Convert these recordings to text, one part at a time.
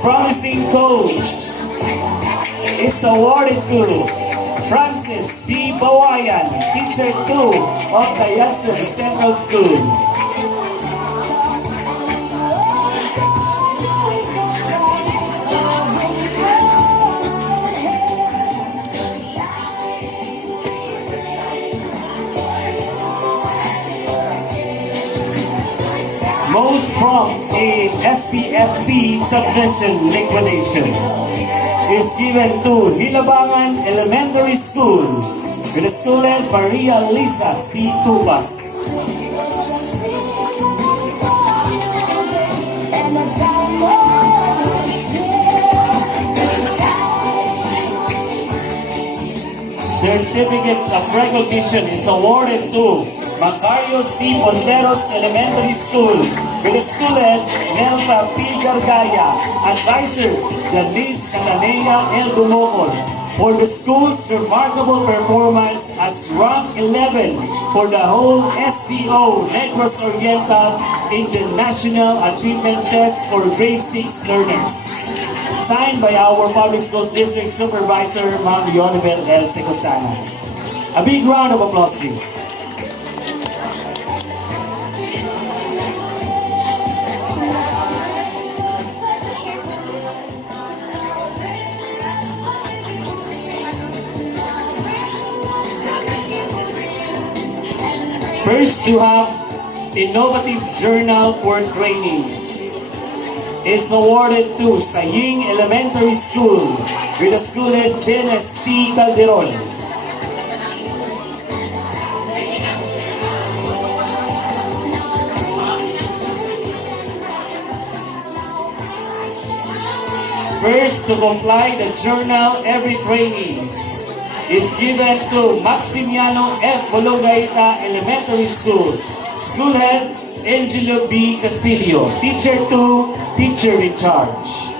promising coach is awarded to Francis B. Bawayan, Teacher 2 of Tayaston Central School. Most prompt in SPFC submission liquidation is given to Hilabangan Elementary School with the student Maria Lisa C. Tubas. Certificate of recognition is awarded to Macario C. Ponteros Elementary School with the student Nelta P. Gargaya, advisor Janice Cananea L. Dumocol for the school's remarkable performance as rank 11 for the whole STO Negros Oriental in the National Achievement Test for Grade 6 learners. Signed by our Public Schools District Supervisor, Ma'am Yonibel L. Secosana. A big round of applause, please. First, you have Innovative Journal for Trainings. Is awarded to Saying Elementary School with the student Jenes T. Calderon. First, to comply the journal every trainees is given to Maximiano F. Bologaita Elementary School, School Head Angelo B. Casilio, Teacher 2, Teacher in Charge.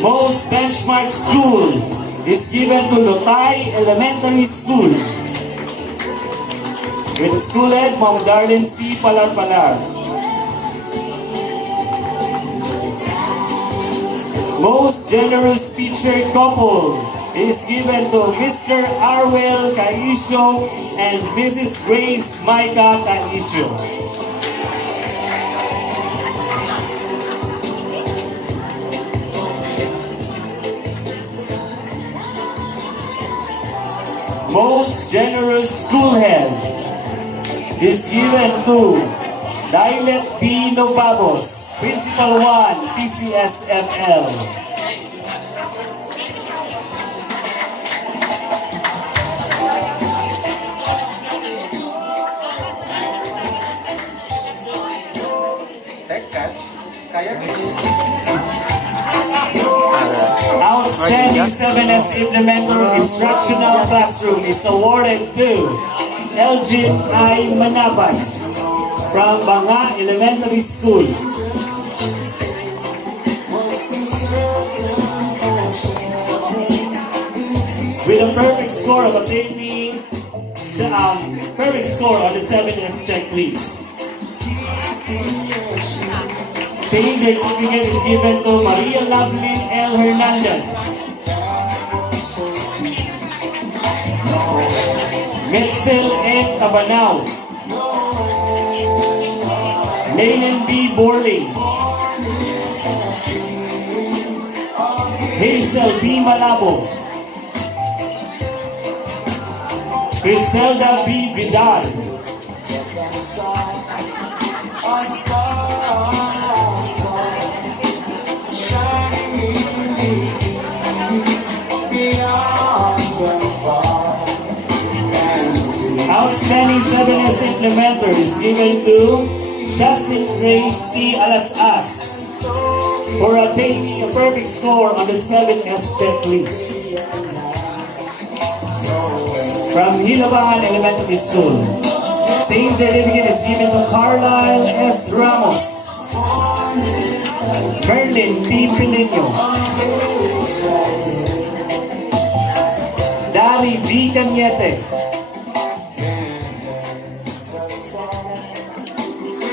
Most benchmark school is given to Lotay Elementary School with the school head, Ma'am Darlene C. Palar-Palar. Most generous teacher couple is given to Mr. Arwel Caisio and Mrs. Grace Maika Caisio. Most generous school head is given to Dilet P. Novabos, Principal 1, PCSFL. Outstanding 7S Implementor Instructional Classroom is awarded to Elgin I. Manabas from Banga Elementary School. With a perfect score of obtaining perfect score on the 7S checklist. Same certificate is given to Maria Lovelyn L. Hernandez, Metzel N. Tabanao, Leyland B. Borling, Hazel B. Malabo, Griselda B. Vidal, Outstanding 7S Implementer is given to Justin Grace T. Alas-As for attaining a perfect score on the 7S checklist. From Hilabangan Elementary School, same certificate is given to Carlisle S. Ramos, Merlin T. Pilino, Dari B. Cañete,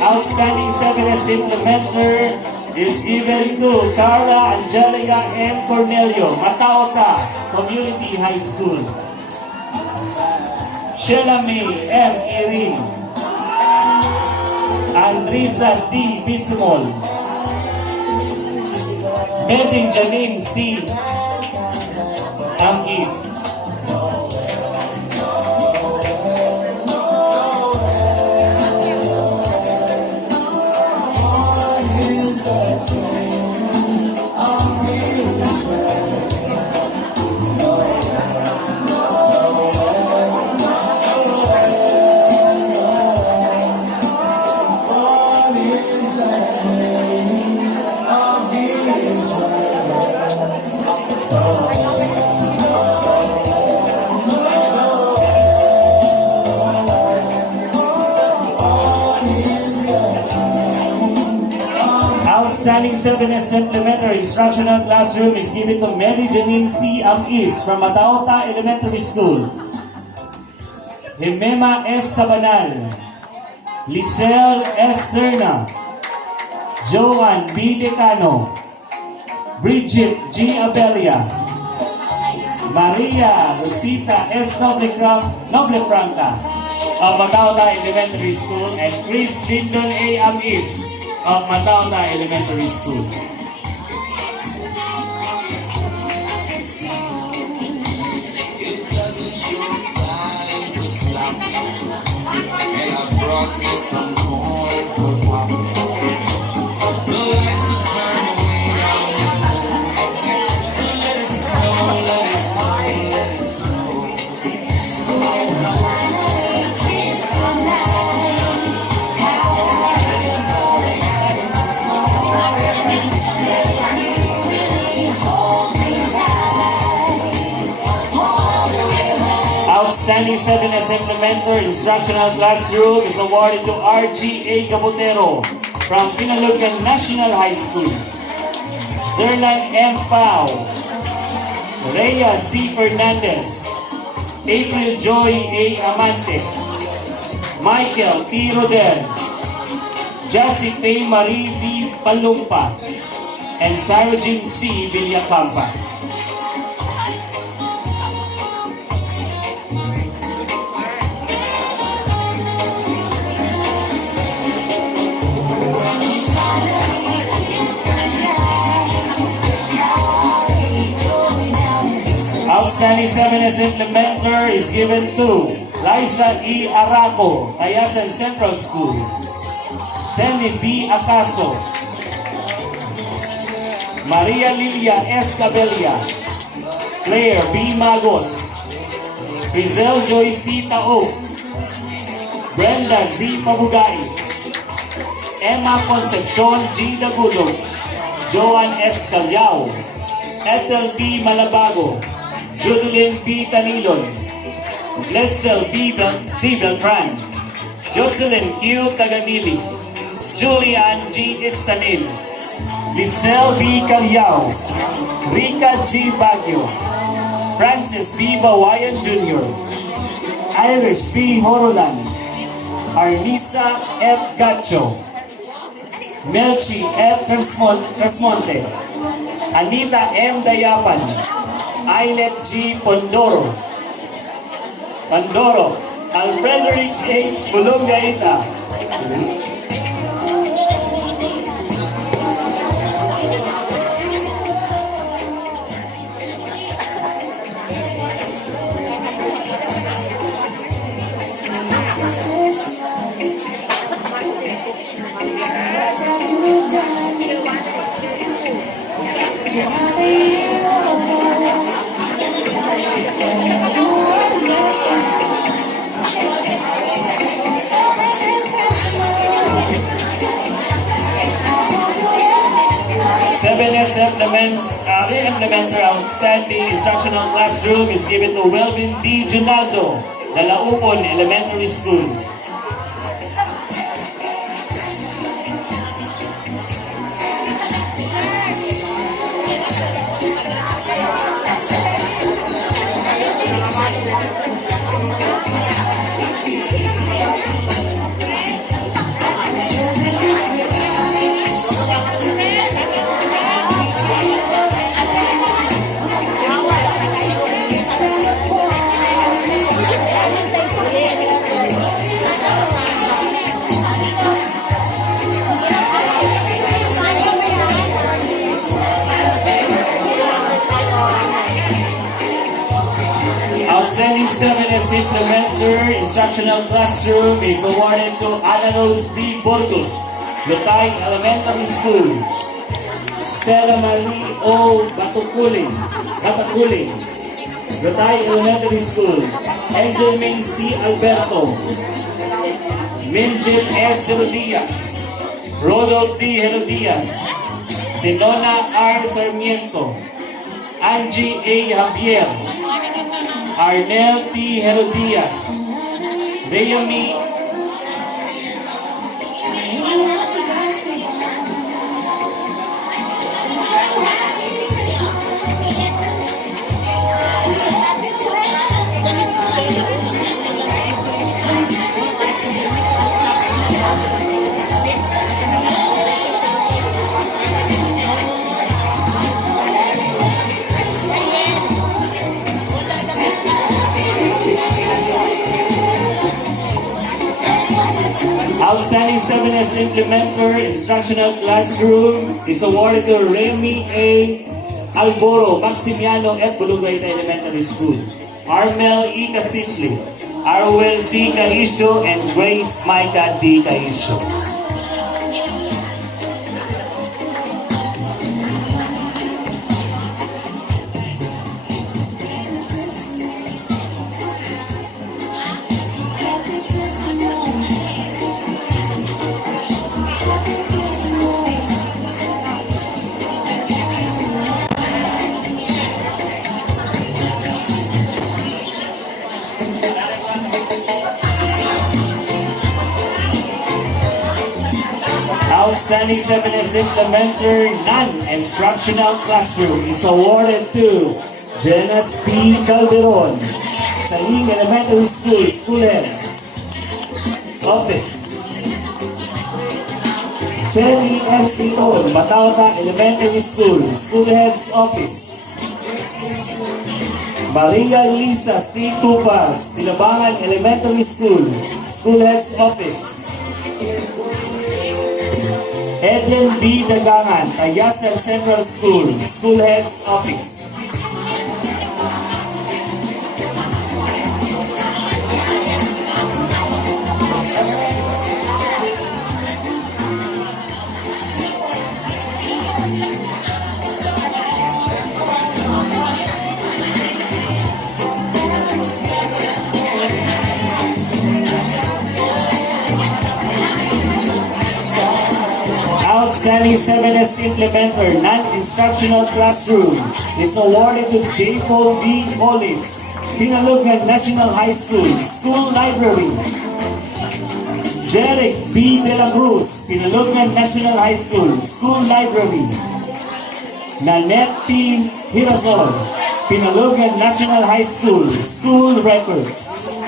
Outstanding 7S implementer is given to Carla Angelica M. Cornelio, Mataota Community High School. Sheila May M. Irin, Andrisa D. Bisimol, Meding Janine C. Amis. Outstanding 7S Supplementary Instructional Classroom is given to Mary Janine C. Amis from Mataota Elementary School. Jimema S. Sabanal, Lisel S. Serna, Joan B. Decano, Bridget G. Abelia, Maria Rosita S. Noblefranca of Mataota Elementary School, and Chris Lyndon A. Amis of Mataota Elementary School. It doesn't show signs of slapping, and I brought me some corn for popping. The lights are turned way down low. Let it snow, let it snow, let it snow. Outstanding 7S Implementer Instructional Classroom is awarded to RGA Gabotero from Pinalucan National High School. Zerlan M. Pau, Rhea C. Fernandez, April Joy A. Amante, Michael T. Rodel, Jessica Marie V. Palumpa, and Sarojin C. Villacampa. Outstanding 7S Implementer is given to Liza E. Araco, Tayasan Central School. Senny B. Acaso, Maria Lilia S. Cabelia, Claire B. Magos, Rizal Joy C. Tao, Brenda Z. Pabugais, Emma Concepcion G. Dagulog, Joan S. Calyao, Ethel B. Malabago, Judilyn B. Tanilon, Blessel B. Beltran, Jocelyn Q. Taganili, Julian G. Estanil, Lisel B. Calyao, Rica G. Baguio, Francis B. Bawayan Jr., Iris B. Horolan, Arnisa F. Gacho, Melchi F. Tresmonte, Anita M. Dayapan, Ailet G. Pandoro, Alfrederick H. Bulungaita, S Implementer Outstanding Instructional Classroom is given to Welvin D. Junaldo, Dalaupon Elementary School. 7S Implementer Instructional Classroom is awarded to Ana Rose D. Burgos, Lutay Elementary School. Stella Marie O. Bataculing, Lutay Elementary School. Angel Ming C. Alberto, Minjil S. Herodias, Rodolph D. Herodias, Sinona R. Sarmiento, Angie A. Javier, Arnel T. Herodias, Rayami Outstanding 7S Implementer Instructional Classroom is awarded to Remy A. Alboro, Maximiano at Bulugayta Elementary School. Armel E. Casitli, Arwel C. Caisio, and Grace Micah D. Caisio. Outstanding 7S Implementer Non-Instructional Classroom is awarded to Jenas P. Calderon, Saling Elementary School, School Head Office. Cherry S. Piton, Matauta Elementary School, School Head's Office. Maria Lisa C. Tupas, Silabangan Elementary School, School Head's Office. Ejen B. Dagangan, Ayasel Central School, School Head's Office. Outstanding 7S Implementer Non-Instructional Classroom is awarded to J. Paul B. Mollis, Pinalugan National High School, School Library. Jeric B. De La Cruz, Pinalugan National High School, School Library. Nanette T. Hirasol, Pinalugan National High School, School Records.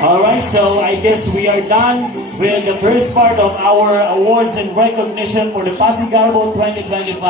Alright, so I guess we are done with the first part of our awards and recognition for the Pasig Garbo 2025.